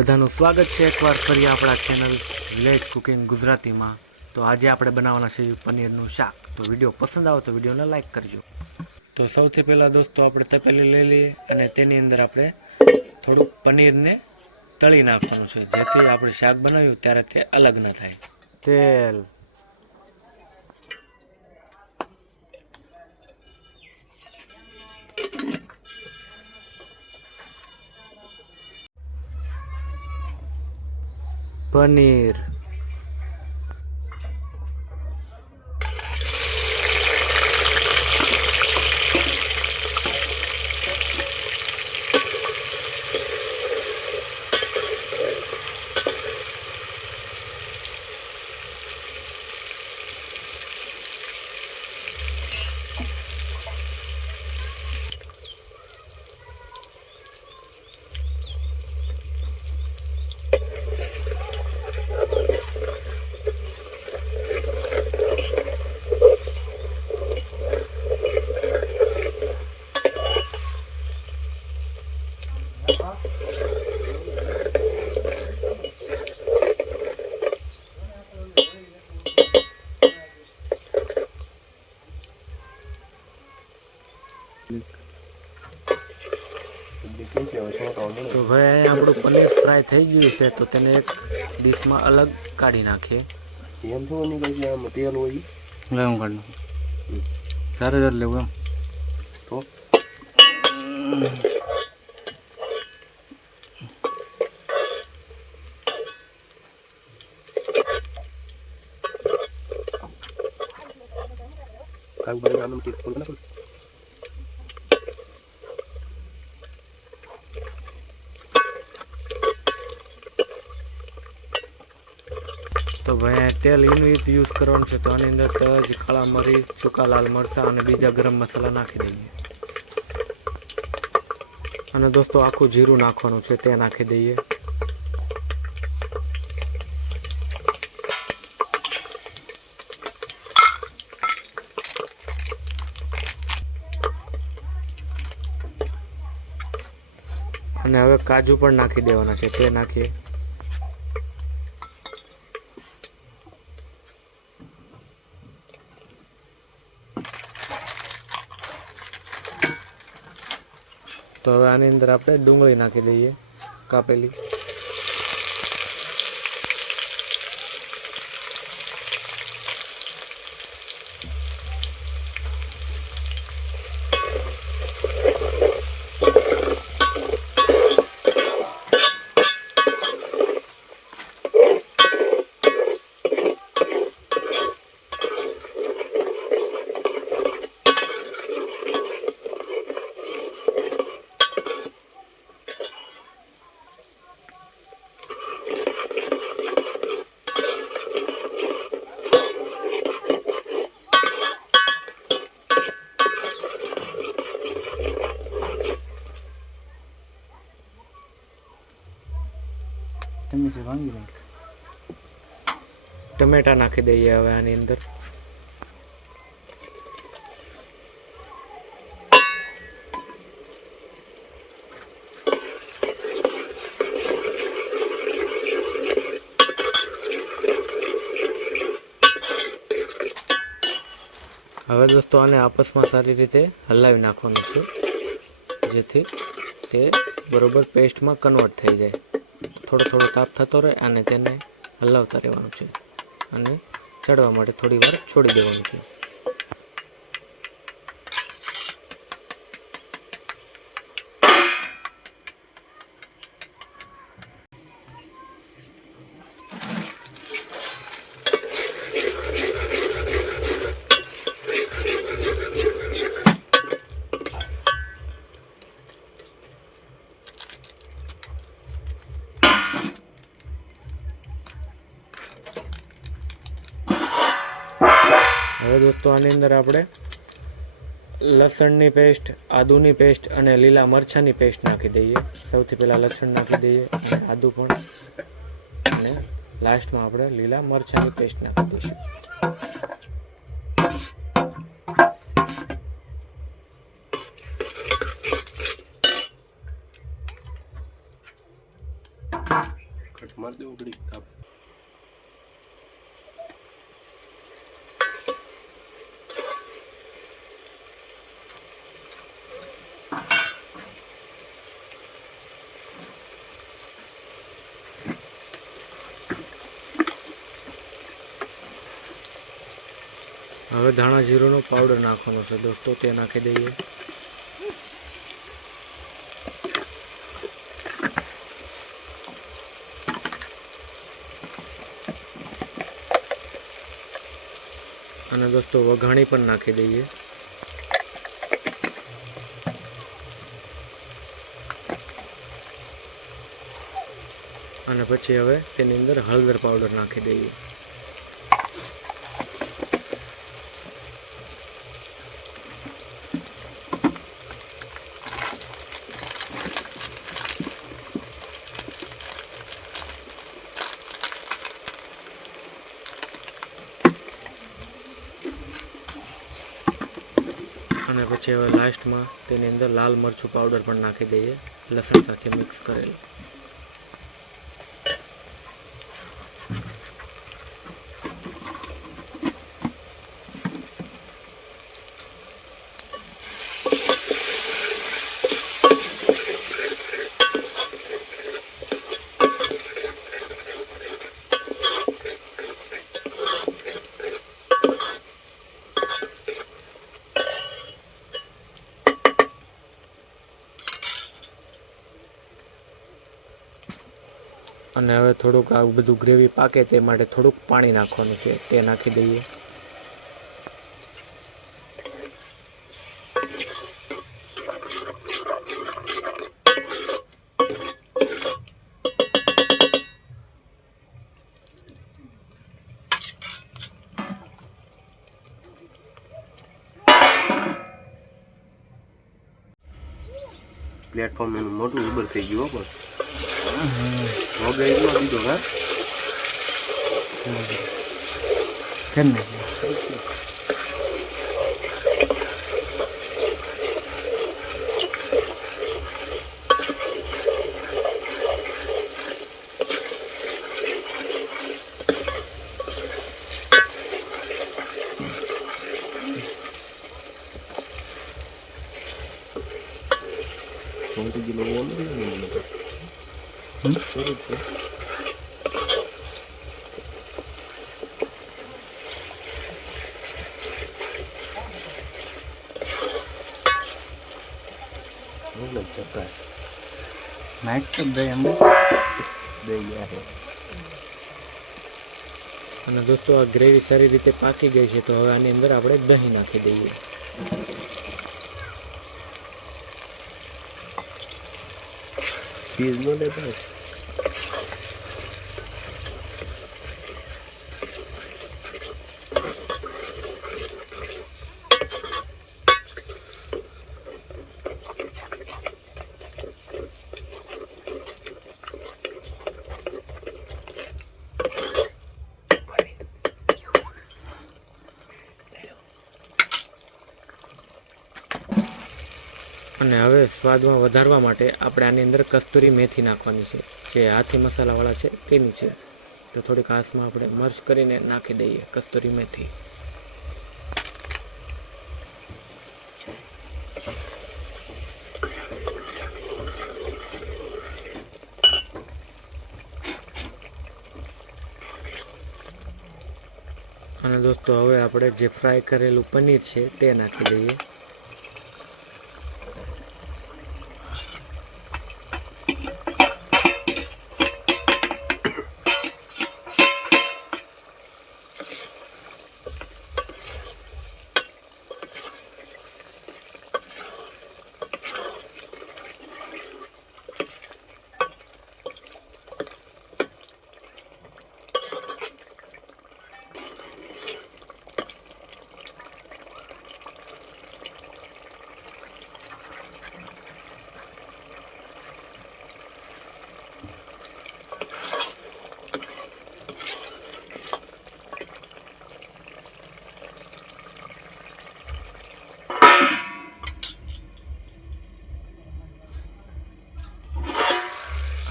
બધાનું સ્વાગત છે એકવાર ફરી આપણા ચેનલ વિલેજ કુકિંગ ગુજરાતીમાં। તો આજે આપણે બનાવવાના છે પનીરનું શાક। તો વિડીયો પસંદ આવે તો વિડીયોને લાઇક કરજો। તો સૌથી પહેલાં દોસ્તો આપણે તપેલી લઈ લઈએ અને તેની અંદર આપણે થોડુંક પનીરને તળી નાખવાનું છે, જેથી આપણે શાક બનાવ્યું ત્યારે તે અલગ ન થાય। તેલ, પનીર, તો ભાઈ આપણું પનીર ફ્રાય થઈ ગયું છે, તો તેને એક ડીશમાં અલગ કાઢી નાખીએ। તેલ થોડું નીકળે છે, આમાં તેલ હોય લેવું કાઢું સારે જ લેવું એમ તો કાંઈ બહાર આનું તેલ થોડું નાખો। તો ભાઈ તેલ યુઝ કરવાનું છે, તો આની અંદર તજ, કાળા મરી, સૂકા લાલ મરચાં અને બીજા ગરમ મસાલા નાખી દઈએ। અને દોસ્તો આખું જીરું નાખવાનું છે, તે નાખી દઈએ। અને હવે કાજુ પણ નાખી દેવાના છે, તે નાખીએ। તો હવે આની અંદર આપણે ડુંગળી નાખી દઈએ કાપેલી। ટમેટા નાખી દઈએ હવે આની અંદર। હવે દોસ્તો આને આપસમાં સારી રીતે હલાવી નાખવાનું છે, જેથી તે બરોબર પેસ્ટમાં કન્વર્ટ થઈ જાય। થોડો થોડો તાપ થતો રહે અને તેને હલાવતા રહેવાનું છે અને ચડવા માટે થોડી વાર છોડી દેવાનું છે। હવે દોસ્તો આની અંદર આપણે લસણની પેસ્ટ, આદુની પેસ્ટ અને લીલા મરચાંની પેસ્ટ નાખી દઈએ। સૌથી પહેલાં લસણ નાખી દઈએ અને આદુ પણ, અને લાસ્ટમાં આપણે લીલા મરચાંની પેસ્ટ નાખી દઈશું। મારી દેવો ઘડીક તાપ. હવે ધાણા જીરુંનો પાવડર નાખવાનો છે દોસ્તો, તે નાખી દઈએ. અને દોસ્તો વઘાણી પણ નાખી દઈએ. અને પછી હવે તેની અંદર હળદર પાવડર નાખી દઈએ. અને પછી હવે લાસ્ટમાં તેની અંદર લાલ મરચું પાવડર પણ નાખી દઈએ, લસણ સાથે મિક્સ કરેલ. અને હવે થોડુંક આ બધું ગ્રેવી પાકે તે માટે થોડુંક પાણી નાખવાનું છે, તે નાખી દઈએ. પ્લેટફોર્મ એનું મોટું ઉબર થઈ ગયું હો બસ. વગાડમાં દીધો હા. કેમ ને Quanto de novo homem night તો દહીં એમ દઈ ગયા છે. અને દોસ્તો આ ગ્રેવી સારી રીતે પાકી ગઈ છે, તો હવે આની અંદર આપણે દહીં નાખી દઈએ. ચીઝ નો લે બસ. અને હવે સ્વાદમાં વધારવા માટે આપણે આની અંદર કસ્તુરી મેથી નાખવાની છે, જે હાથી મસાલાવાળા છે તેની છે. તો થોડીક હાથમાં આપણે મર્ચ કરીને નાખી દઈએ કસ્તુરી મેથી. અને દોસ્તો હવે આપણે જે ફ્રાય કરેલું પનીર છે તે નાખી દઈએ.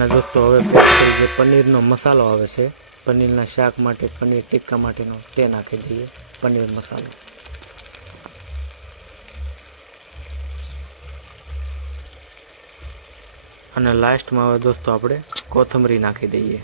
અને દોસ્તો હવે પેલા જે પનીરનો મસાલો આવે છે પનીરના શાક માટે પનીર ટિક્કા માટેનો તે નાખી દઈએ પનીર મસાલો. અને લાસ્ટમાં હવે દોસ્તો આપણે કોથમરી નાખી દઈએ.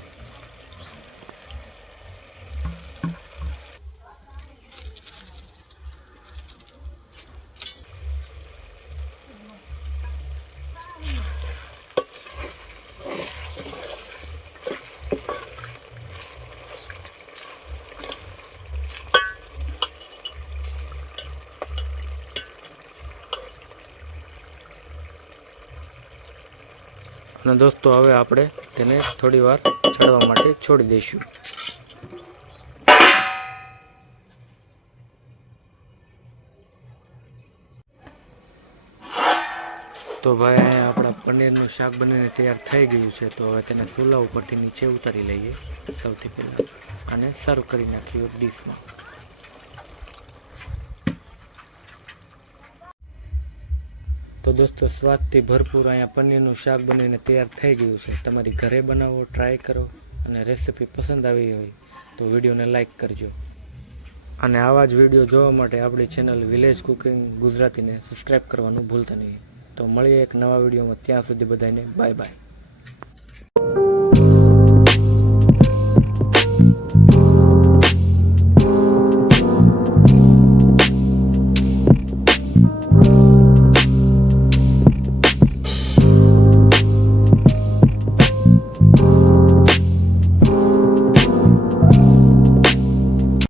અને દોસ્તો હવે આપણે તેને થોડી વાર ચડવા માટે છોડી દઈશું. તો ભાઈ અહીંયા આપણા પનીરનું શાક બનીને તૈયાર થઈ ગયું છે. તો હવે તેને ચૂલા ઉપરથી નીચે ઉતારી લઈએ સૌથી પહેલાં અને સર્વ કરી નાખીએ ડીશમાં. તો દોસ્તો સ્વાદથી ભરપૂર અહીંયા પનીરનું શાક બનીને તૈયાર થઈ ગયું છે. તમારી ઘરે બનાવો, ટ્રાય કરો અને રેસીપી પસંદ આવી હોય તો વિડીયોને લાઈક કરજો. અને આવા જ વિડીયો જોવા માટે આપણી ચેનલ વિલેજ કુકિંગ ગુજરાતીને સબસ્ક્રાઈબ કરવાનું ભૂલતા નહીં. તો મળીએ એક નવા વિડીયોમાં. ત્યાં સુધી બધાને બાય બાય.